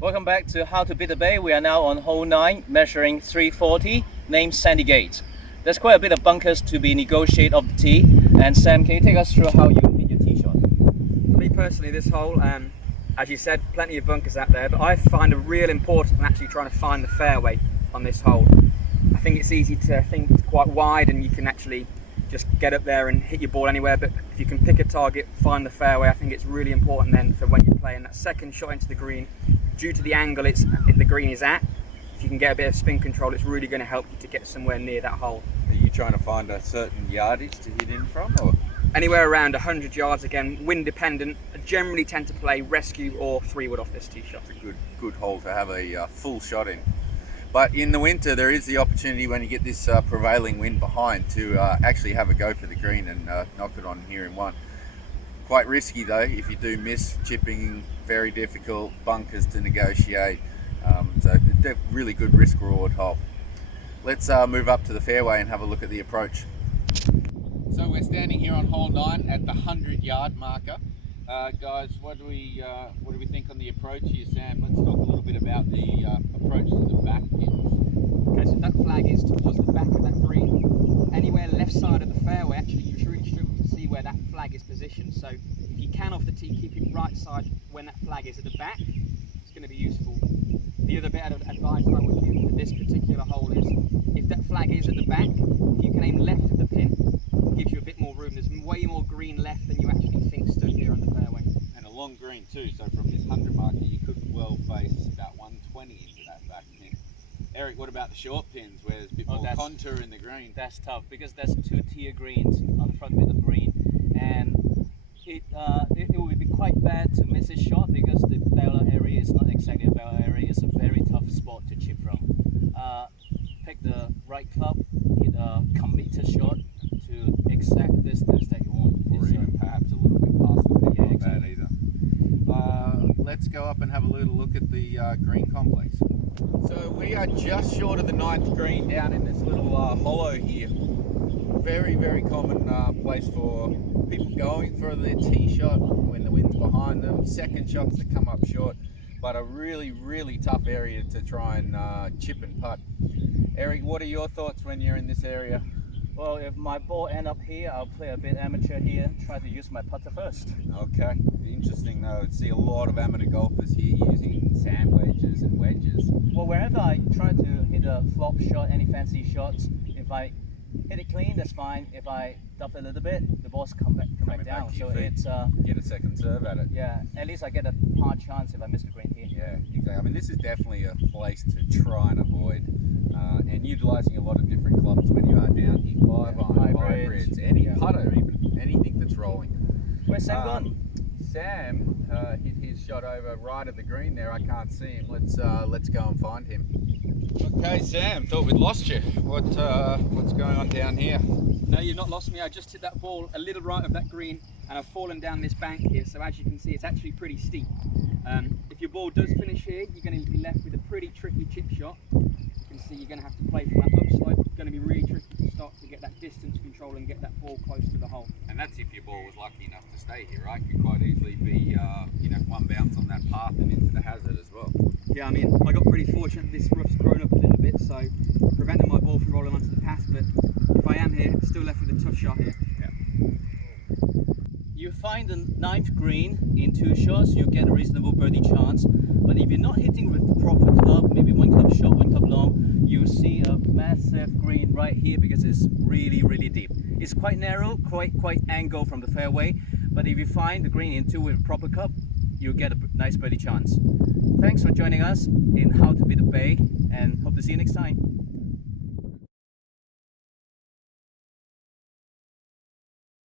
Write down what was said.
Welcome back to How to Beat the Bay. We are now on hole 9, measuring 340, named Sandy Gate. There's quite a bit of bunkers to be negotiated off the tee. And Sam, can you take us through how you hit your tee shot? For me personally, this hole, as you said, plenty of bunkers out there, but I find a real importance in actually trying to find the fairway on this hole. I think it's easy to think it's quite wide and you can actually just get up there and hit your ball anywhere, but if you can pick a target, find the fairway, I think it's really important then for when you're playing that second shot into the green. Due to the angle the green is at, if you can get a bit of spin control, it's really going to help you to get somewhere near that hole. Are you trying to find a certain yardage to hit in from, or? Anywhere around 100 yards, again, wind dependent. I generally tend to play rescue or 3-wood off this tee shot. It's a good hole to have a full shot in. But in the winter, there is the opportunity when you get this prevailing wind behind to actually have a go for the green and knock it on here in one. Quite risky though, if you do miss chipping, very difficult, bunkers to negotiate. So they're really good risk reward hole. Let's move up to the fairway and have a look at the approach. So we're standing here on hole 9 at the 100-yard marker. Guys, what do we think on the approach here, Sam? Let's talk a little bit about the approach to the back pins. Okay, so if that flag is towards the back of that green, anywhere left side of the fairway, actually you really struggle to see where that flag is positioned. So if you can off the tee keep it right side when that flag is at the back, it's going to be useful. The other bit of advice I would give for this particular hole is, if that flag is at the back, if you can aim left of the pin, it gives you a bit more room. There's way more green left than you actually think stood here on the fairway. And a long green too, so from this 100 marker you could well face about 120 into that back pin. Eric, what about the short pins where there's a bit more contour in the green? That's tough because there's 2-tier greens on the front bit of green, and it would be quite bad to miss a shot because the bailout area is not exactly a bailout area. It's a very tough spot to chip from. Pick the right club, hit a committed shot to exact distance that you want. Or even perhaps a little bit past it. Yeah, Not exactly. bad either. Let's go up and have a little look at the green complex. So we are just short of the 9th green down in this little hollow here. Very, very common place for people going for their tee shot when the wind's behind them. Second shots that come up short, but a really, really tough area to try and chip and putt. Eric, what are your thoughts when you're in this area? Well, if my ball end up here, I'll play a bit amateur here, try to use my putter first. Okay, interesting though. I see a lot of amateur golfers here using sand wedges and wedges. Well, wherever I try to hit a flop shot, any fancy shots, if I hit it clean, that's fine. If I duff it a little bit, the ball's come back down. to your So feet. it's Get a second serve at it. yeah, at least I get a par chance if I miss the green here. Yeah, exactly. I mean, this is definitely a place to try and avoid, and utilising a lot of different clubs when you are down here. 5-iron, hybrids, any putter, even anything that's rolling. Where's Sam gone? Sam hit his shot over right of the green there. I can't see him. Let's go and find him. Okay, Sam. Thought we'd lost you. What's going on down here? No, you've not lost me. I just hit that ball a little right of that green and I've fallen down this bank here. So as you can see, it's actually pretty steep. If your ball does finish here, you're going to be left with a pretty tricky chip shot. You can see you're going to have to play from that upslope. It's going to be really tricky to start to get that distance control and get that ball close to the hole. And that's if your ball was lucky enough to stay here, right? Could quite easily be, one bounce on that path and into the hazard as well. Yeah, I mean, I got pretty fortunate. This rough's grown up a little bit, so preventing my ball from rolling onto the path. But if I am here, still left with a tough shot here. You find the 9th green in 2 shots, you get a reasonable birdie chance. But if you're not hitting with the proper club, maybe 1 club short, 1 club long, you see a massive green right here because it's really, really deep. It's quite narrow, quite angled from the fairway. But if you find the green in 2 with a proper club, you'll get a nice birdie chance. Thanks for joining us in How to Beat the Bay, and hope to see you next time.